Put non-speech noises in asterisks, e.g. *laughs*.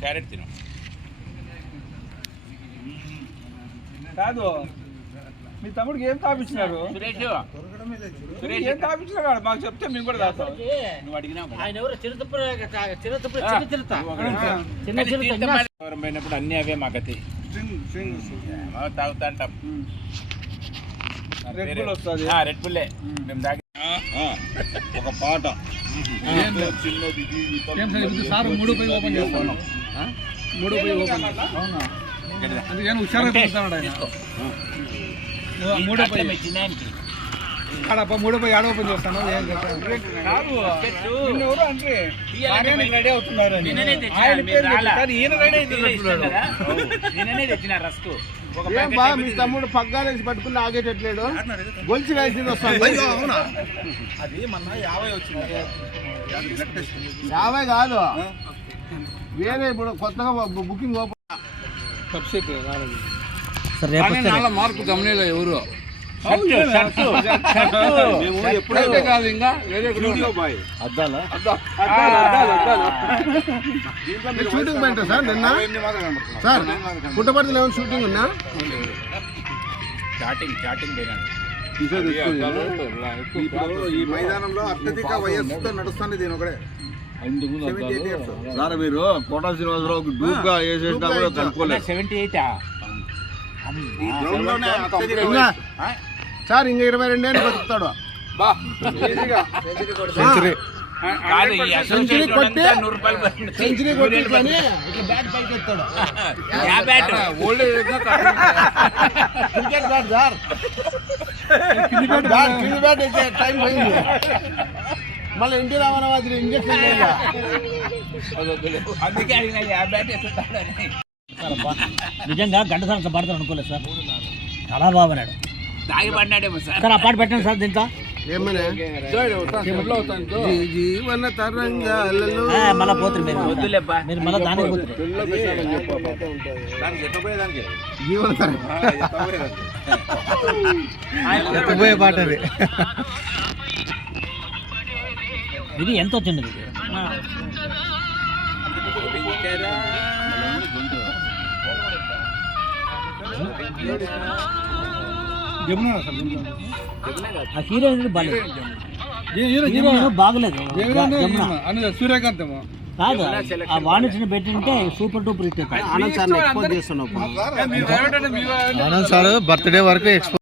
Carrot తిను. కాదు. మీ తమ్ముడికి ఏం తాపించినారు సురేష్. సురేష్ ఏం మాకు చెప్తే మేము కూడా తాగుతాం. నువ్వు అడిగినావు పోయినప్పుడు అన్ని అవే మా గతి తాగుతా అంటాం. రెడ్ పేరే- బుల్ వస్తది. ఆ, రెడ్ బుల్లే మేము తాగి ఒక పాట. సార్ మూడు పై ఓపెన్ చేస్తాను మూడు పై ఓపెన్ అవునా? అందుకని హుషారుగా పెడతాడు ఆయన. మూడు మూడు పై ఆడ ఓపెన్ చేస్తాను? ఏం కాదు. అంటే రెడీ అవుతున్నారు ఈయన రెడీ రస్కు. ఏం బా. మీ తమ్ముడు పగ్గాలేసి పట్టుకుని ఆగేటట్లేడు? గొలిచి వేసింది వస్తాడు. అది మన యాభై వచ్చింది. యాభై కాదు. వేరే ఇప్పుడు కొత్తగా బుకింగ్ ఓపెన్ సబ్సిడీ మార్పు గమనిలో ఎవరు. ఎప్పుడైతే కాదు ఇంకా వేరే బాయ్. అద్దాలా? షూటింగ్ పోయింటా సార్ నిన్న? సార్ పుట్టపర్తిలో ఏమైనా షూటింగ్ ఉన్నా చాటింగ్ చాటింగ్ ఈ మైదానంలో అత్యధిక వయస్సుతో నడుస్తుంది దీని ఒకడే ఇయర్స్ సార్ మీరు కోటా శ్రీనివాసరావు డూప్గా వేసేసినా కూడా కనుక్కోలేదు సెవెంటీ ఎయిటా. సార్ ఇంకా ఇరవై రెండేళ్ళు బతుకుతాడు. సెంచరీ కొట్టి బ్యాట్ పైకి ఎత్తాడు. Yeah bat. Old cricket bat sir. Bat కింది బ్యాట్ అయితే టైం పోయింది. మళ్ళీ ఎన్టీ రామారావు అది ఇంజక్షన్ *laughs* అందుకే నిజంగా గంట సార్ అంత పాడతాను అనుకోలేదు సార్. చాలా బాగున్నాడు తాగి పడినాడేమో సార్. సార్ ఆ పాట పెట్టండి సార్ దీంట్లో. జీవన తరంగాలలో. ఆ, మళ్ళా పోతుంది మీరు. వద్దులేబ్బా. మీరు మళ్ళీ దానికి పోతుంది జీవన తరంగ. పాట అది. *laughs* ఇది ఎంత వచ్చింది ఇది. జమున ఆ హీరోయిన్ బాగాలేదు హీరో హీరోయిన్ బాగలేదు. జమున. జమున. అని సూర్యకాంత్ ఏమో. కాదు ఆ వాణిజ్యం పెట్టింటే super duper hit Anand sir birthday వరకు